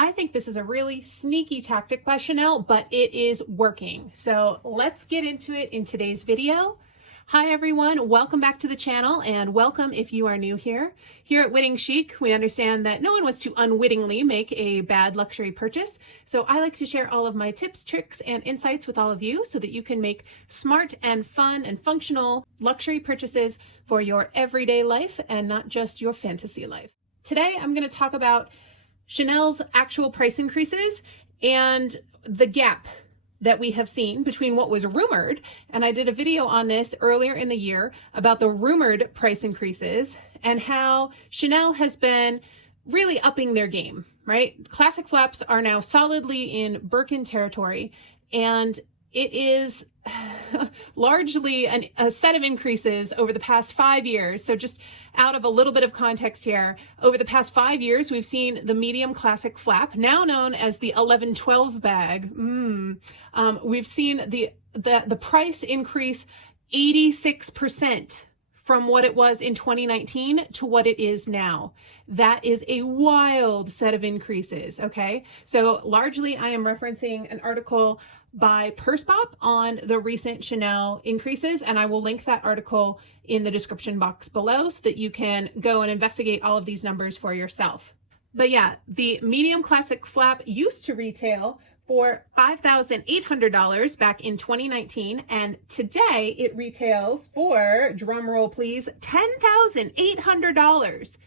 I think this is a really sneaky tactic by Chanel, but it is working. So let's get into it in today's video. Hi everyone, welcome back to the channel and welcome if you are new here. Here at Witting Chic, we understand that no one wants to unwittingly make a bad luxury purchase. So I like to share all of my tips, tricks, and insights with all of you so that you can make smart and fun and functional luxury purchases for your everyday life and not just your fantasy life. Today, I'm going to talk about Chanel's actual price increases and the gap that we have seen between what was rumored, and I did a video on this earlier in the year about the rumored price increases and how Chanel has been really upping their game, right? Classic flaps are now solidly in Birkin territory, and it is largely a set of increases over the past 5 years. So just out of a little bit of context here, over the past 5 years, we've seen the medium classic flap, now known as the 1112 bag. We've seen the price increase 86% from what it was in 2019 to what it is now. That is a wild set of increases, okay? So largely I am referencing an article by Purse-Pop on the recent Chanel increases, and I will link that article in the description box below so that you can go and investigate all of these numbers for yourself. But yeah, the medium classic flap used to retail for $5,800 back in 2019, and today it retails for, drum roll please, $10,800.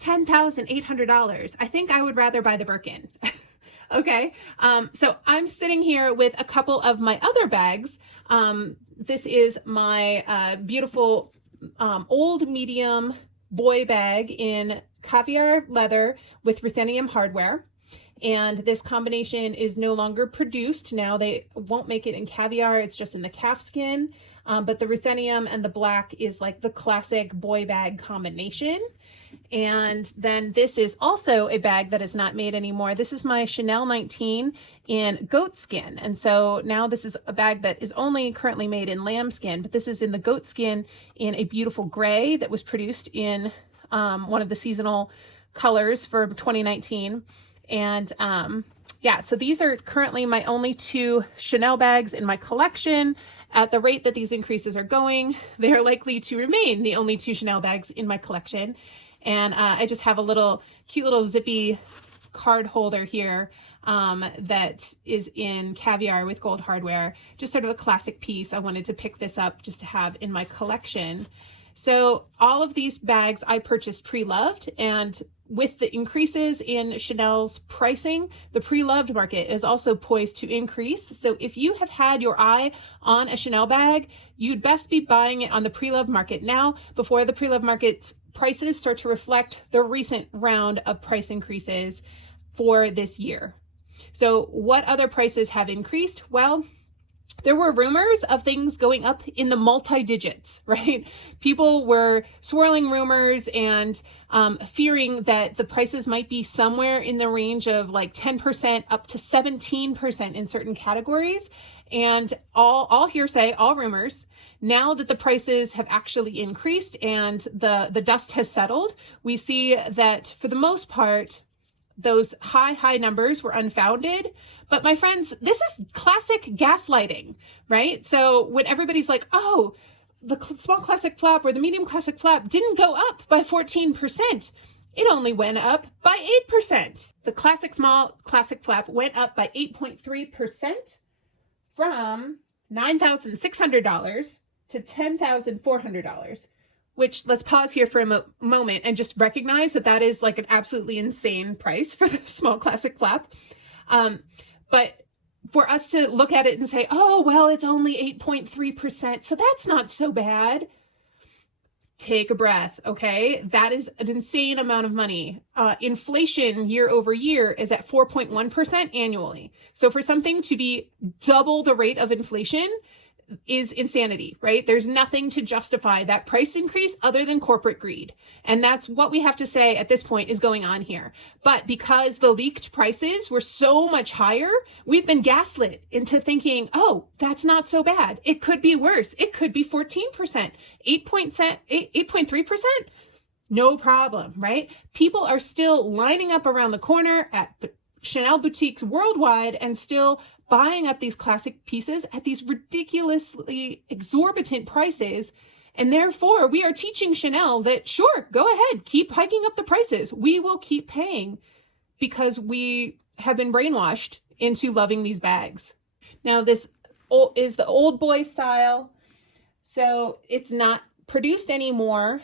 $10,800. I think I would rather buy the Birkin. Okay, so I'm sitting here with a couple of my other bags. This is my beautiful old medium boy bag in caviar leather with ruthenium hardware. And this combination is no longer produced. Now they won't make it in caviar, it's just in the calfskin. But the ruthenium and the black is like the classic boy bag combination. And then this is also a bag that is not made anymore. This is my Chanel 19 in goat skin. And so now this is a bag that is only currently made in lambskin, but this is in the goat skin in a beautiful gray that was produced in one of the seasonal colors for 2019. And yeah, so these are currently my only two Chanel bags in my collection. At the rate that these increases are going, they are likely to remain the only two Chanel bags in my collection. And I just have a cute little zippy card holder here that is in caviar with gold hardware. Just sort of a classic piece. I wanted to pick this up just to have in my collection. So all of these bags I purchased pre-loved, and with the increases in Chanel's pricing, the pre-loved market is also poised to increase. So if you have had your eye on a Chanel bag, you'd best be buying it on the pre-loved market now before the pre-loved market's prices start to reflect the recent round of price increases for this year. So what other prices have increased? Well, there were rumors of things going up in the multi-digits, right? People were swirling rumors and fearing that the prices might be somewhere in the range of like 10% up to 17% in certain categories. And all hearsay, all rumors. Now that the prices have actually increased and the dust has settled, we see that for the most part, those high numbers were unfounded. But my friends, this is classic gaslighting, right? So when everybody's like, oh, the small classic flap or the medium classic flap didn't go up by 14%. It only went up by 8%. The classic small classic flap went up by 8.3% from $9,600 to $10,400. Which, let's pause here for a moment and just recognize that that is like an absolutely insane price for the small classic flap. But for us to look at it and say, oh, well, it's only 8.3%, so that's not so bad. Take a breath, okay? That is an insane amount of money. Inflation year over year is at 4.1% annually. So for something to be double the rate of inflation is insanity, right? There's nothing to justify that price increase other than corporate greed. And that's what we have to say at this point is going on here. But because the leaked prices were so much higher, we've been gaslit into thinking, oh, that's not so bad. It could be worse. It could be 14%, 8.3%. No problem, right? People are still lining up around the corner at Chanel boutiques worldwide and still buying up these classic pieces at these ridiculously exorbitant prices. And therefore, we are teaching Chanel that, sure, go ahead, keep hiking up the prices. We will keep paying because we have been brainwashed into loving these bags. Now, this is the old boy style. So it's not produced anymore.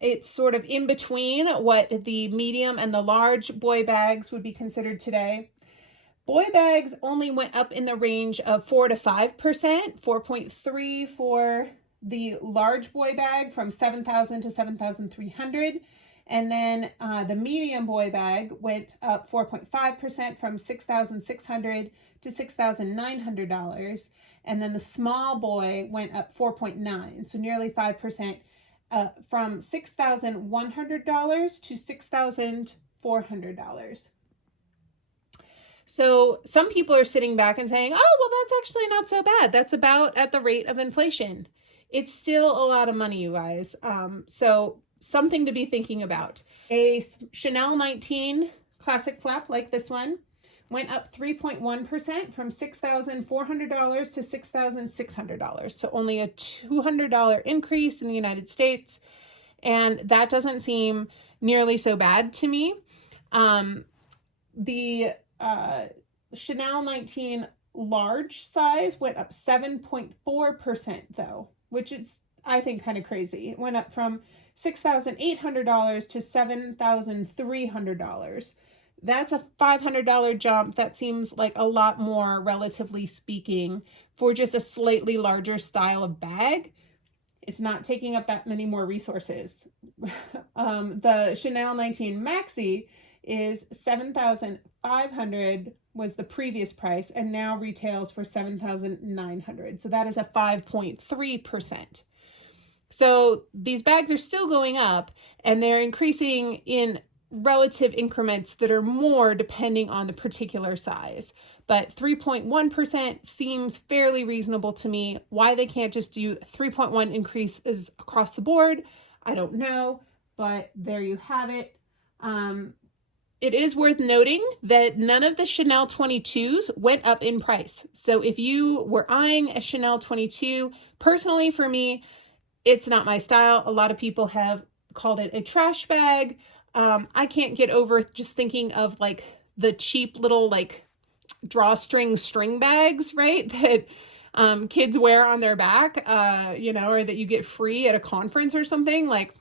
It's sort of in between what the medium and the large boy bags would be considered today. Boy bags only went up in the range of 4 to 5%, 4.3 for the large boy bag from 7,000 to 7,300. And then the medium boy bag went up 4.5% from 6,600 to $6,900. And then the small boy went up 4.9, so nearly 5%, from $6,100 to $6,400. So some people are sitting back and saying, oh, well, that's actually not so bad. That's about at the rate of inflation. It's still a lot of money, you guys. So something to be thinking about. A Chanel 19 classic flap like this one went up 3.1% from $6,400 to $6,600. So only a $200 increase in the United States. And that doesn't seem nearly so bad to me. The Chanel 19 large size went up 7.4% though, which is, I think, kind of crazy. It went up from $6,800 to $7,300. That's a $500 jump. That seems like a lot more, relatively speaking, for just a slightly larger style of bag. It's not taking up that many more resources. The Chanel 19 Maxi is $7,500 was the previous price, and now retails for $7,900. So that is a 5.3%. So these bags are still going up, and they're increasing in relative increments that are more depending on the particular size. But 3.1% seems fairly reasonable to me. Why they can't just do 3.1 increases across the board, I don't know, but there you have it. It is worth noting that none of the Chanel 22s went up in price. So if you were eyeing a Chanel 22, personally for me, it's not my style. A lot of people have called it a trash bag. I can't get over just thinking of like the cheap little like drawstring string bags, right? That kids wear on their back, or that you get free at a conference or something. Like,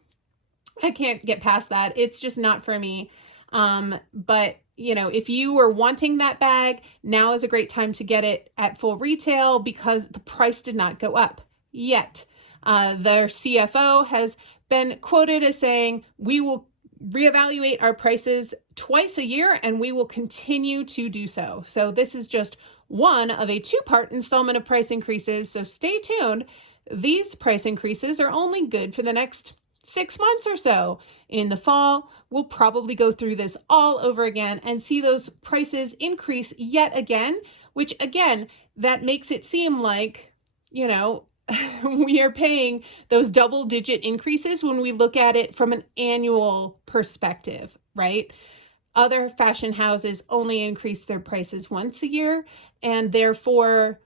I can't get past that. It's just not for me. But if you were wanting that bag, now is a great time to get it at full retail because the price did not go up yet. Their CFO has been quoted as saying, we will reevaluate our prices twice a year and we will continue to do so. So this is just one of a two-part installment of price increases. So stay tuned. These price increases are only good for the next 6 months or so. In the fall, we'll probably go through this all over again and see those prices increase yet again, which again, that makes it seem like, we are paying those double-digit increases when we look at it from an annual perspective, right? Other fashion houses only increase their prices once a year, and therefore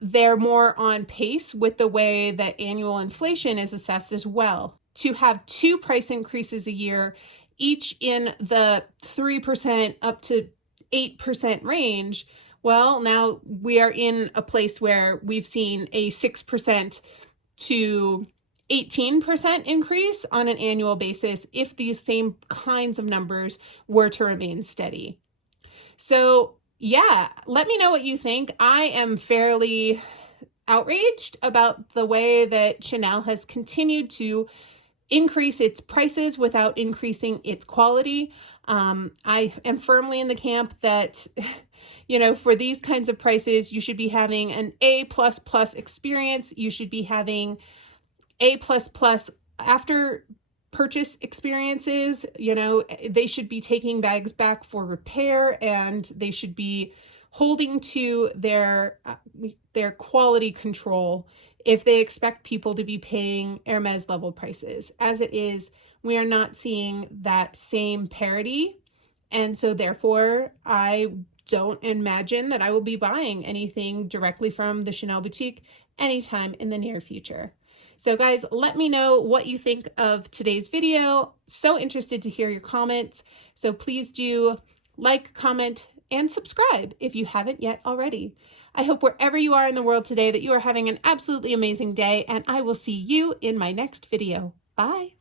they're more on pace with the way that annual inflation is assessed as well. To have two price increases a year, each in the 3% up to 8% range, well, now we are in a place where we've seen a 6% to 18% increase on an annual basis if these same kinds of numbers were to remain steady. So yeah, let me know what you think. I am fairly outraged about the way that Chanel has continued to increase its prices without increasing its quality. I am firmly in the camp that, for these kinds of prices, you should be having an A++ experience. You should be having A++ after purchase experiences. They should be taking bags back for repair, and they should be holding to their quality control if they expect people to be paying Hermes level prices. As it is, we are not seeing that same parity. And so therefore, I don't imagine that I will be buying anything directly from the Chanel boutique anytime in the near future. So guys, let me know what you think of today's video. So interested to hear your comments. So please do like, comment, and subscribe if you haven't yet already. I hope wherever you are in the world today that you are having an absolutely amazing day, and I will see you in my next video. Bye.